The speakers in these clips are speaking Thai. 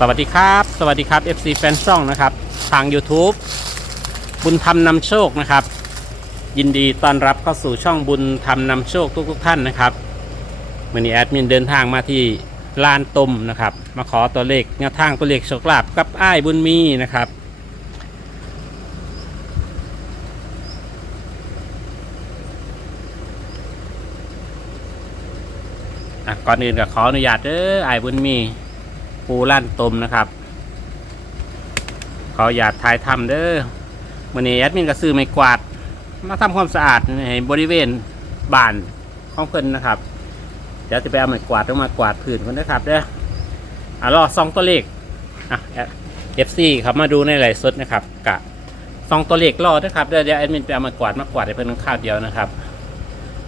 สวัสดีครับ สวัสดีครับ FC แฟนช่องนะครับ ทาง YouTube บุญธรรมนำโชคนะครับ ยินดีต้อนรับเข้าสู่ช่องบุญธรรมนำโชคทุกๆท่านนะครับวันนี้แอดมินเดินทางมาที่ลานตมนะครับ มาขอตัวเลขแนวทางตัวเลขโชคลาภกับอ้ายบุญมีนะครับก่อนอื่นก็ขออนุญาตเด้อไอ้บุญมี ปูลั่นตมนะครับขออนุญาตถ่ายทำเด้อมื่อนี้แอดมินก็ซื้อไม้กวาด มาทำความสะอาดในบริเวณบ้านของเพิ่นนะครับ เดี๋ยวจะไปเอาไม้กวาดต้องมากวาดพื้นเพิ่นนะครับเด้ออะรอซองตัวเลขอะเอฟซีครับมาดูในไลฟ์สดนะครับกะซองตัวเลขรอนะครับเดี๋ยวเดี๋ยวแอดมินไปเอาไม้กวาดมากวาดให้เพิ่นข้าวเดียวนะครับ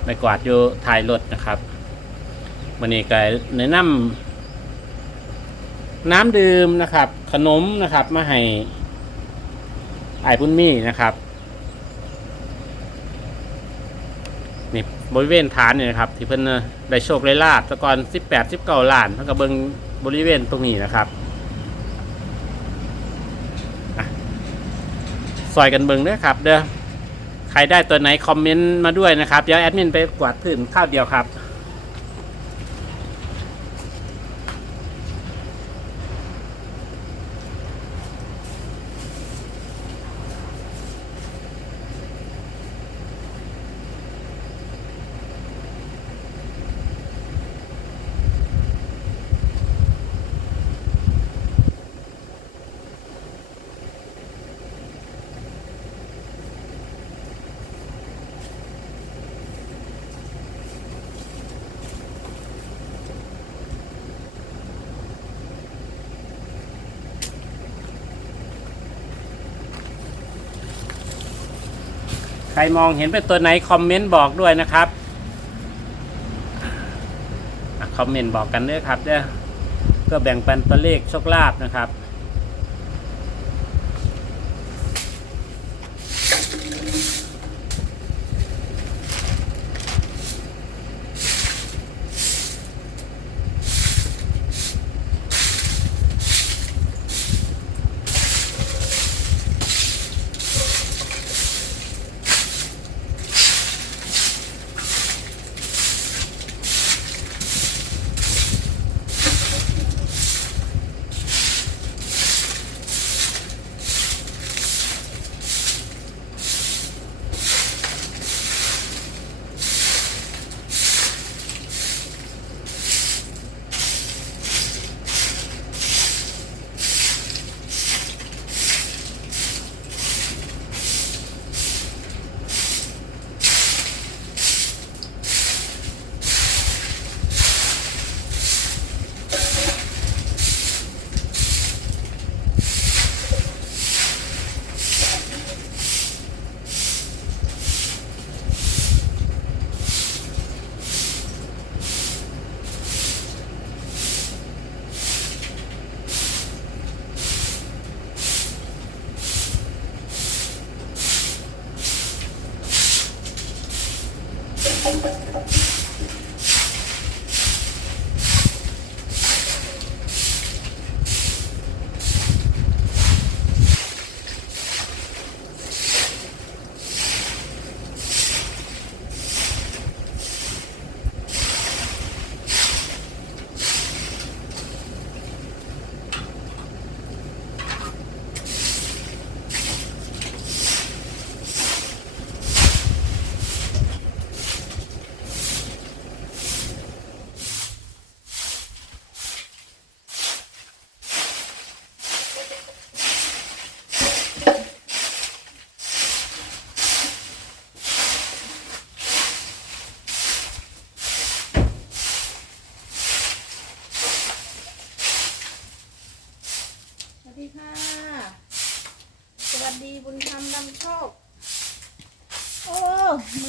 ไม้กวาดอยู่ท้ายรถนะครับวันนี้ก็แนะนำ น้ำดื่มนะครับ ขนมนะครับ มาให้ไอ้ายบุญมี่นะครับนี่บริเวณฐานเนี่ยนะครับ ที่เพิ่นน่ะได้โชคได้ลาบตะกอนสิบแปดสิบเก้าล้านเพิ่นก็เบิงบริเวณตรงนี้นะครับซอยกันเบิงเด้อครับ เด้อใครได้ตัวไหนคอมเมนต์มาด้วยนะครับ เดี๋ยวแอดมินไปกวาดพื้นข้าวเดียวครับ รมองเห็นเป็นตัวไหนคอมเมนต์บอกด้วยนะครับอคอมเมนต์บอกกันด้วยครับเด้อเพื่อแบ่งปันตัวเลขโชคลาภนะครับ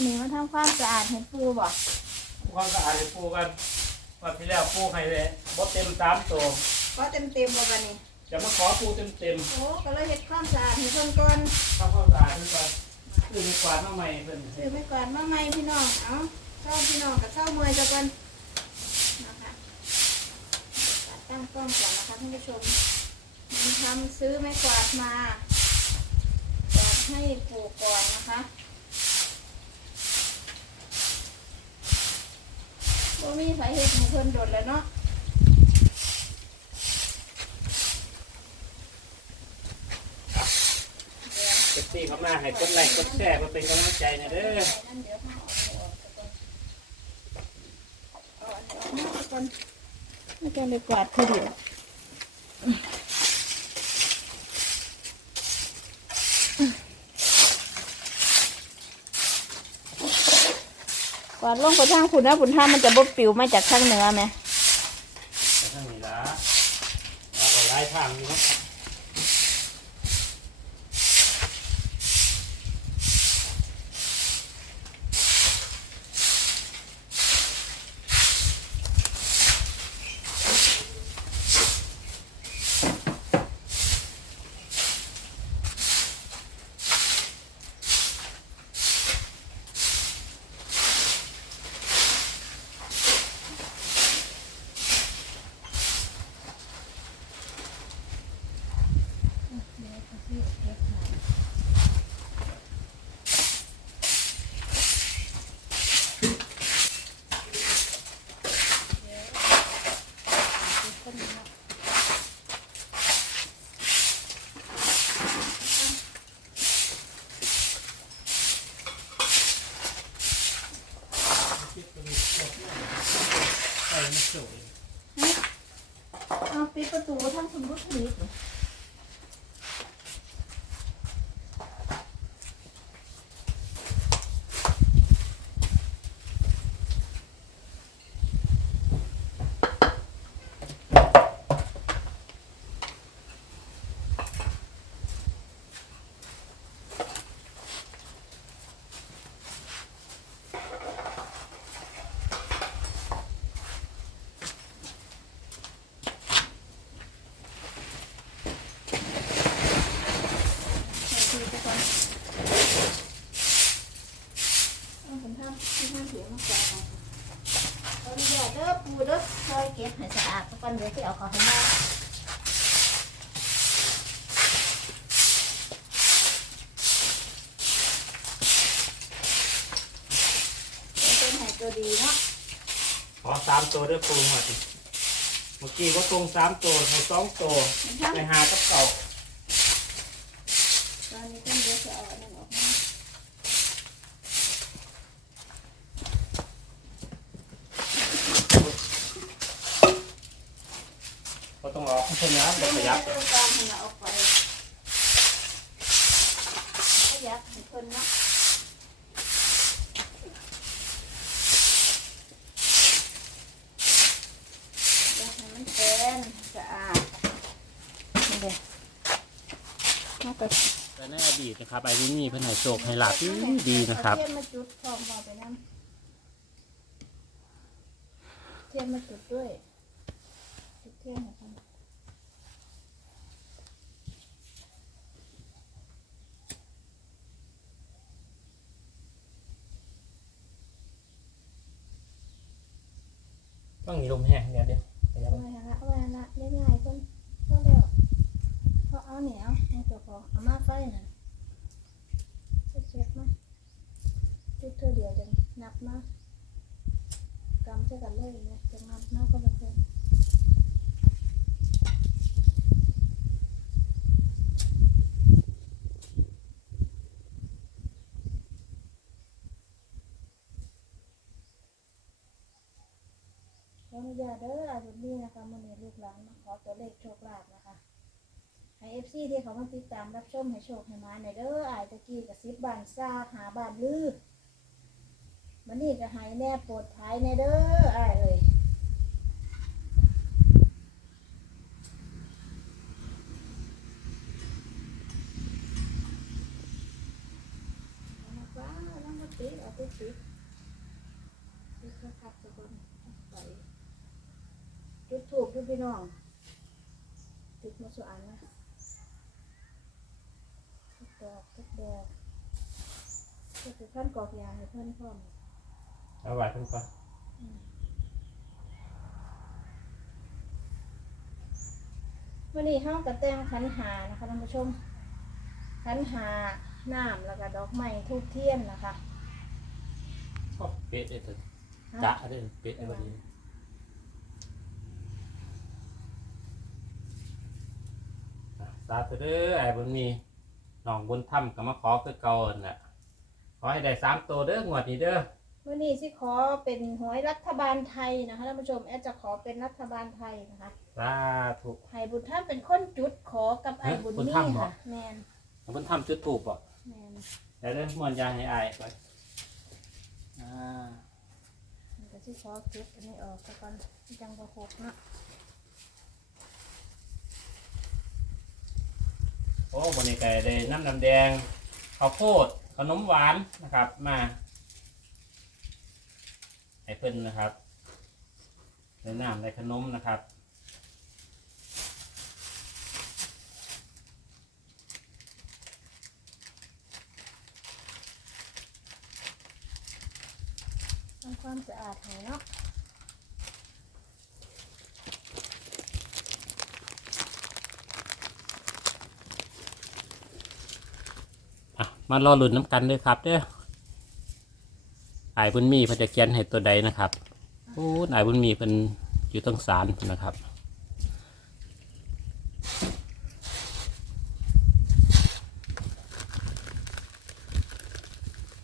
นี้มาทำความสะอาดเห็ดปูบ่ความสะอาดให้ปูกันวันที่แล้วปูให้เลยบดเต็มสามตัวก็เต็มเต็มๆบ่บันนี้ จะมาขอปูเต็มเต็มโอ้ก็เลยเห็ดความสะอาดให้เพิ่นก่อนๆทำความสะอาดขึ้นก่อนคือมีกวาดมาใหม่เพิ่นซื้อไปก่อนมาใหม่พี่น้อง เอาเศร้าพี่น้องกับเศร้าเมื่อยจะกันนะคะตั้งกล้องก่อนนะคะท่านผู้ชมมันทำซื้อไม้กวาดมาอยากให้ปลูกก่อนนะคะ บ่มีสาเหตุของเพิ่นโดดแล้วเนาะเก็บซี่เข้ามาให้กดไลค์กดแชร์มาเป็นกำลังใจนะเด้อนั่นเดี๋ยวเขาเอาออกก่อนเอาอันเดียวมาก่อนไม่ต้องไปกวาดคือเดียว กวาดลงไปทางคุณนะคุณท่ามันจะบดปิวมาจากข้างเหนือไหมไปทางนี้ละเอาไปไล่ทางนี้เนาะ เอาปิดประตูทั้งสมุดปิด ใส่ทีไปก่อนเอาผมทำที่ห้าเสียงมาก่อนเอาดีๆเด้อปูเด้อคอยเก็บให้สะอาดทุกวันเดี๋ยวที่เอาเขาให้มาเป็นไห้ตัวดีเนาะขอสามตัวเด้อปูหมดดิเมื่อกี้ก็ตรงสามตัวให้สองตัวมันทำไปหากับเก่า ตอนนี้ต้นเดี๋ยวจะเอาอันนั้นออกมา ก็ต้องออกเพิ่นนะ ต้ บ่ น ข นี้ ยับ จะการให้เราออกไปขยับให้คนเนาะ อยากให้มันเป็นสะอาดนี่เลยมาไป แต่ในอดีตนะครับไอ้ที่นี่เพิ่นให้โชคให้ลาบดีดีนะครับ เทียมมาจุดพร้อมเอาไปน้ำเทียมมาจุดด้วยจุดเทียมนะครับต้องมีลมแห้งเดี๋ยวเดี๋ยวขยับเอาไว้ละเอาไว้ละง่ายๆคนก็เร็วพอเอาเหนียว เอาตัวพอเอามาไฟน่ะเช็คมาจุดเธอเดียวจังนับมากำเท่ากันเลยนะจะนับมากก็แบบนี้ขออนุญาตเด้ออาจุนี้นะคะมันนี้ลูกหลานมาขอตัวเลขโชคลาภนะคะ เอฟซีที่เขามาติดตามรับชมให้โชคให้มาในเด้ออายตะกี้กับซิบบานซาหาบานลือมันนี่ก็หายแน่โปรดภายในเด้ออายเอ้ยเอามาฟ้าแล้วมาติดเอาไปติดติดคักๆทุกคนไปจุดถูกจุดพี่น้องจุดมาสุอันนะทุกด อกทุกดอกก็คือขั้นกรอกยางให้เพื่อนพร้อมเอาไว้เพิ่นก่อนอืมวันนี้ห้องกระแต่งขันหานะคะท่านผู้ชมขันหาน้ำแล้วก็ดอกไม้ทูบเทียนนะคะก็เป็ดเอ็ดจะเด้อเป็ดไอ้บัดนี้อะสาธุเด้อไอ้บุญมี น้องบุญถ้ำก็มาขอคือเก่านั่นแหละขอให้ได้สามตัวเด้องวดนี้เด้อวันนี้สิขอเป็นหวยรัฐบาลไทยนะคะท่านผู้ชมแอดจะขอเป็นรัฐบาลไทยนะคะสาธุไห้บุญท่านเป็นคนจุดขอกับไอ้เอ๊ะบุญบุญนี่ธรรมเหรอค่ะแมนบุญถ้ำจุดถูกป่ะแมนเดี๋ยวเด้อมวนยาให้อายก่อนอ่า มันก็สิขอเก็บอันนี้ออกซะก่อนจังบ่หกเนาะ โอ้บนนี้ไก่ได้น้ำน้ำแดงข้าวโพดขนมหวานนะครับ มาให้เพิ่นนะครับได้น้ำได้ขนมนะครับทำความสะอาดให้เนาะ มารอหลุนน้ำกันด้วยครับเด้อไอ้ายบุญมีเพิ่นจะเขียนให้ตัวใดนะครับโอ้ไอ้ายบุญมีเพิ่นอยู่ตั้งศาลพุ่นนะครับ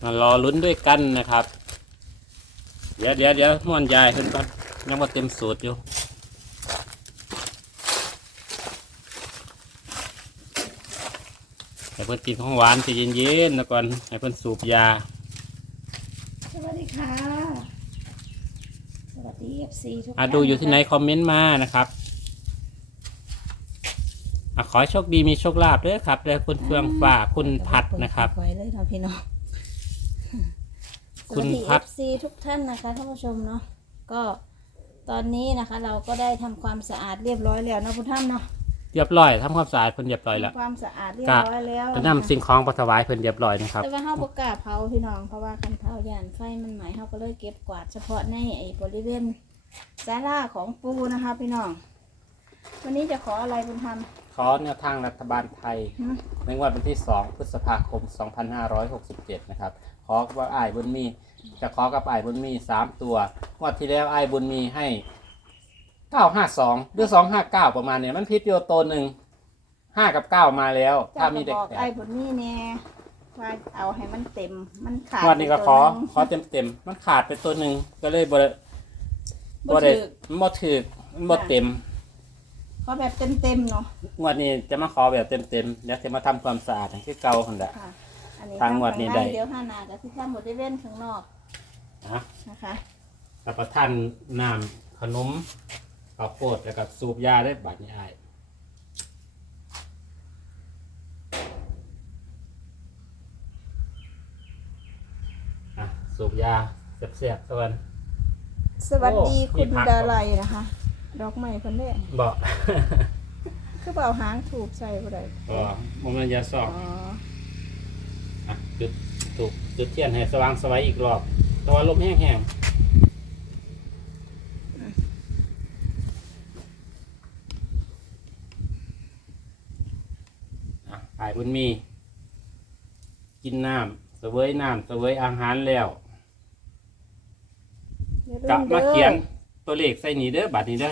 มารอลุ้นด้วยกันนะครับ เดี๋ยวเดี๋ยวเดี๋ยวม่วนยายเพิ่นก่อนยังมาเต็มสูตรอยู่ ให้ เพิ่นกินของหวานใจเย็นๆนะก่อนให้เพิ่นสูบยา สวัสดีค่ะ สวัสดี FC ทุกอะท่านดูอยู่ที่ไหนคอมเมนต์มานะครับอะขอให้โชคดีมีโชคลาภด้วยครับด้วยคุณเฟืองฝ่าคุณพัดนะครับ ไว้เลยเนาะพี่น้องคุณสวัสดีพัด FC ทุกท่านนะคะท่านผู้ชมเนาะก็ตอนนี้นะคะ เราก็ได้ทำความสะอาดเรียบร้อยแล้วเนาะคุณท่านเนาะ เรียบร้อยทำความสะอาดเพิ่นเรียบร้อยแล้วทำความสะอาดเรียบกะร้อยแล้วจะนำสิ่งของปถวายเพิ่นเรียบร้อยนะครับแต่ว่าเฮาบ่กล้าเผาพี่น้องเพราะว่าคันเผาย่านไฟมันไหม้เฮาก็เลยเก็บกวาดเฉพาะในไอ้บริเวณศาลาของปูนะคะ พี่น้อง วันนี้จะขออะไรบุญธรรม ขอแนวทางรัฐบาลไทยหึในงวดวันที่2พฤษภาคม 2567 นะครับ ขอว่าอ้ายบุญมี จะขอกับอ้ายบุญมี 3 ตัวงวดที่แล้วอ้ายบุญมีให้ 952หรือ259ประมาณเนี้ยมันพิษโยตัวหนึ่ง5กับ9มาแล้ว ถ้าเจ้ามีก็เด็กบอกแปไอ้ดบุญนี่แน่ว่าเอาให้มันเต็มมันขาดงวดนี้ก็ขอไปตัวหนึ่งขอเต็มเต็มๆมันขาดไปตัวหนึ่งก็เลยบ่ได้บ่บ่ได้ถือมันบ่ถือมันบ่เต็มขอแบบเต็มๆเนาะงวดนี้จะมาขอแบบเต็มเต็มๆแล้วจะมาทำความสะอาดให้คือเก่าหั่นแหละค่ะอันนี้ทางงวดนี้ทำได้ข้างในเดี๋ยวห้านากับที่ทำบริเวณข้างนอกนะนะคะรับประทานน้ำขนม ข้าวโพดแล้วก็สูบยาได้บัดนี้อ้ายอะสูบยาเสียบๆตะวัน สวัสดีโอ้คุณมีผัก ดาไลนะคะ ดอกไม้เพิ่นเด้บอกคือเปล่าหางถูกใส่บ่ได้ก็มันมันยาสออ๋บออะจุดถูกจุดเทียนให้สว่างสวัยอีกรอบ แตะวันลมแห้งๆอะอาย บุญมี กินน้ำเสวยน้ำเสวยอาหารแล้วอย่าลืกลับมมาเด้เขียอนตัวเลขใส่นี้เด้อบัดนี้เด้อ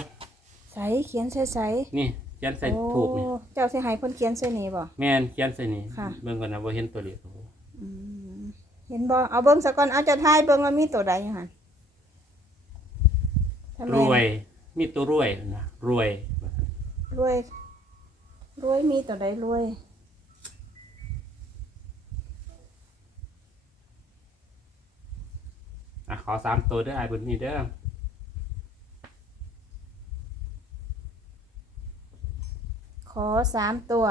ใส่เขียนใส่ใส่นี่เขียนใส่โอ้ถูกนี่เจ้าสิให้เพิ่นเขียนใส่นี่บ่แม่นเขียนใส่นี้ค่ะเบิ่งก่อนนะว่าเห็นตัวเลขอืมเห็นบ่เอาเบิ่งซะก่อนเอาจะทายเบิ่งว่ามีตัวใดอยู่หั่นถ้ารแม่นวย มีตัวรวยนะรวย รวย รวยมีตัวใดรวย อะขอสามตัวเด้อไอ้บุญมีเด้อขอสามตัว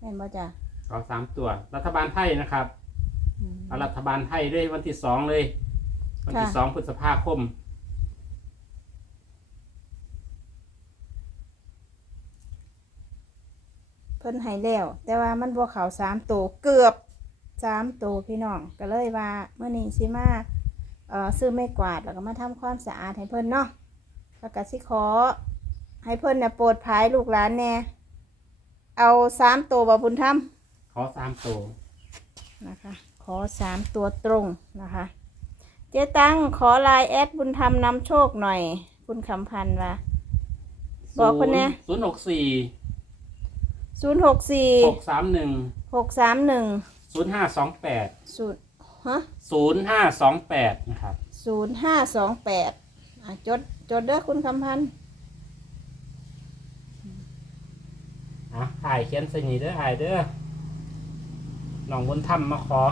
แม่นบ่จ้ะขอสามตัว รัฐบาลไทยนะครับอืม เอารัฐบาลไทยด้วยวันที่สองเลย วันที่ค่ะ สองพฤษภาคม เพิ่นให้แล้ว แต่ว่ามันบ่เข้าสามตัวเกือบสามตัวพี่น้องก็เลยว่าเมื่อนี้สิมาเอ่อ ซื้อไม้กวาดแล้วก็มาทำความสะอาดให้เพิ่นเนาะแล้วก็สิขอ ให้เพิ่นน่ะโปรดภายลูกหลานแน่เอาสามตัวบ่บุญธรรมขอสามตัวนะคะ ขอสามตัวตรงนะคะ เจ๊ตังขอไลน์แอดบุญธรรมนำโชคหน่อย คุณคำพันธ์ว่าบอกคนแน่ศูนย์หกสี่ศูนย์หกสี่หกสามหนึ่งหกสามหนึ่งศูนย์ห้าสองแปดศูนย์ ฮะศูนย์ห้าสองแปดนะครับศูนย์ห้าสองแปดอะจดจดเด้อคุณคำพันธ์อะถ่ายเขียนใส่นี่เด้อถ่ายเด้อน้องบนถ้ำมาขอ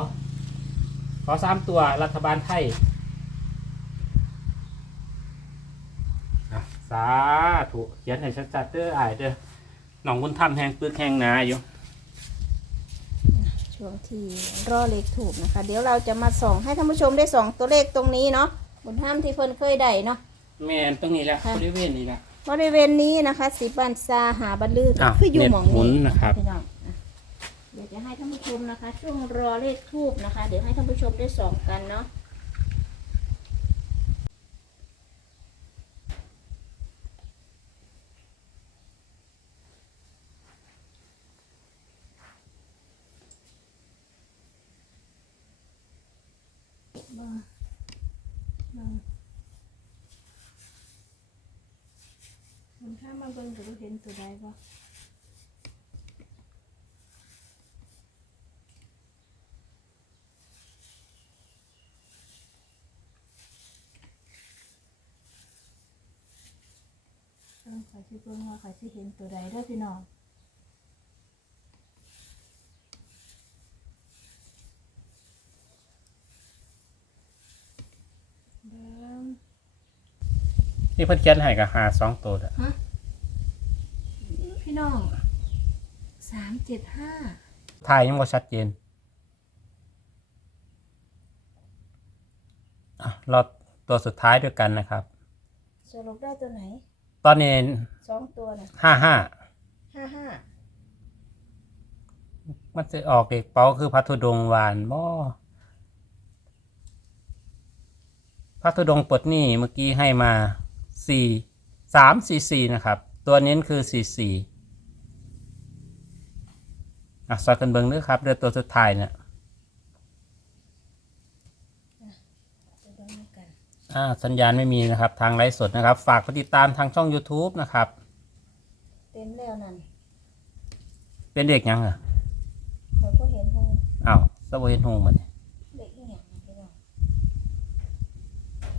ขอสามตัวรัฐบาลไทยอะสาธุเขียนให้ชัดๆเด้ออ่ายเด้อน้องบนถ้ำแหงปึกแหงหนาอยู่ ช่วงที่รอเลขถูกนะคะ เดี๋ยวเราจะมาส่องให้ท่านผู้ชมได้ส่องตัวเลขตรงนี้เนาะบนถ้ำที่เพิ่นเคยได้เนาะแม่นตรงนี้แหละค่ะบริเวณนี้แหละบริเวณนี้นะคะสิบันซาหาบันลืออ้าวคืออยู่เน็ตหมองหมุนนี้นะครับพี่น้องอะเดี๋ยวจะให้ท่านผู้ชมนะคะ ช่วงรอเลขทูบนะคะ เดี๋ยวให้ท่านผู้ชมได้ส่องกันเนาะ บ้าบ้ามันถ้ามาเบิ่งจะรู้เห็นตัวใดบ่เออข่อยสิเบิ่งว่าข่อยสิเห็นตัวใดเด้อพี่น้องเบิ่ง นี่เพิ่นเขียนให้กับหาสองตัวเด้อฮะพี่น้องสามเจ็ดห้าถ่ายยังบ่ชัดเจนอะรอตัวสุดท้ายด้วยกันนะครับ สรุปได้ตัวไหนตอนนี้สองตัวน่ะห้าห้าห้าห้ามันจะออกเด็กเป้าคือพัทุดงค์หวานบ่พัทุดงค์ปลดหนี้เมื่อกี้ให้มา สี่สามสี่สี่นะครับ ตัวเน้นคือสี่สี่อะซอยกันเบิ้งเด้อครับเดือตัวสุดท้ายเนี่ยจะเบิ่งด้วยกันอ่าสัญญาณไม่มีนะครับ ทางไลฟ์สดนะครับ ฝากกดติดตามทางช่อง YouTube นะครับ เต็มแล้วนั่นเป็นเด็กยังอะข่อยก็เห็นหงอ้าวสวเห็นหงมัน เด็กอีหยังนะพี่น้อง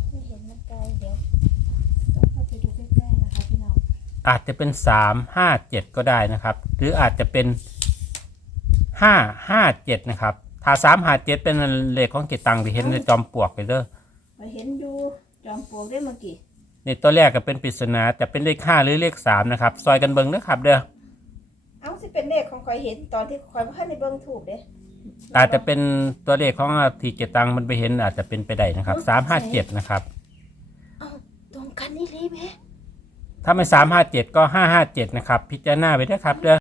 ไม่เห็นมันไกลเดี๋ยวต้องเข้าไปดูใกล้ๆนะคะพี่น้อง อาจจะเป็นสามห้าเจ็ดก็ได้นะครับ หรืออาจจะเป็นห้าห้าเจ็ดนะครับ ถ้าสามห้าเจ็ดเป็นเลขของเกตังที่เห็นในจอมปลวกไปเด้อไปเห็นดูจอมปลวกได้เมื่อกี้ในตัวแรกก็เป็นปริศนาจะเป็นเลขห้าหรือเลขสามนะครับซอยกันเบิ้งเด้อครับ เด้อเอ้าสิเป็นเลขของข่อยเห็นตอนที่ข่อยบ่ทันได้เบิ่งถูกเด้อาจจะเป็นตัวเลขของที่เกตังมันไปเห็นอาจจะเป็นไปได้นะครับสามห้าเจ็ดนะครับเอ้าตรงกันนี่เลยแม่ ถ้าไม่สามห้าเจ็ดก็ห้าห้าเจ็ดนะครับ พิจารณาไปด้วยครับเด้อ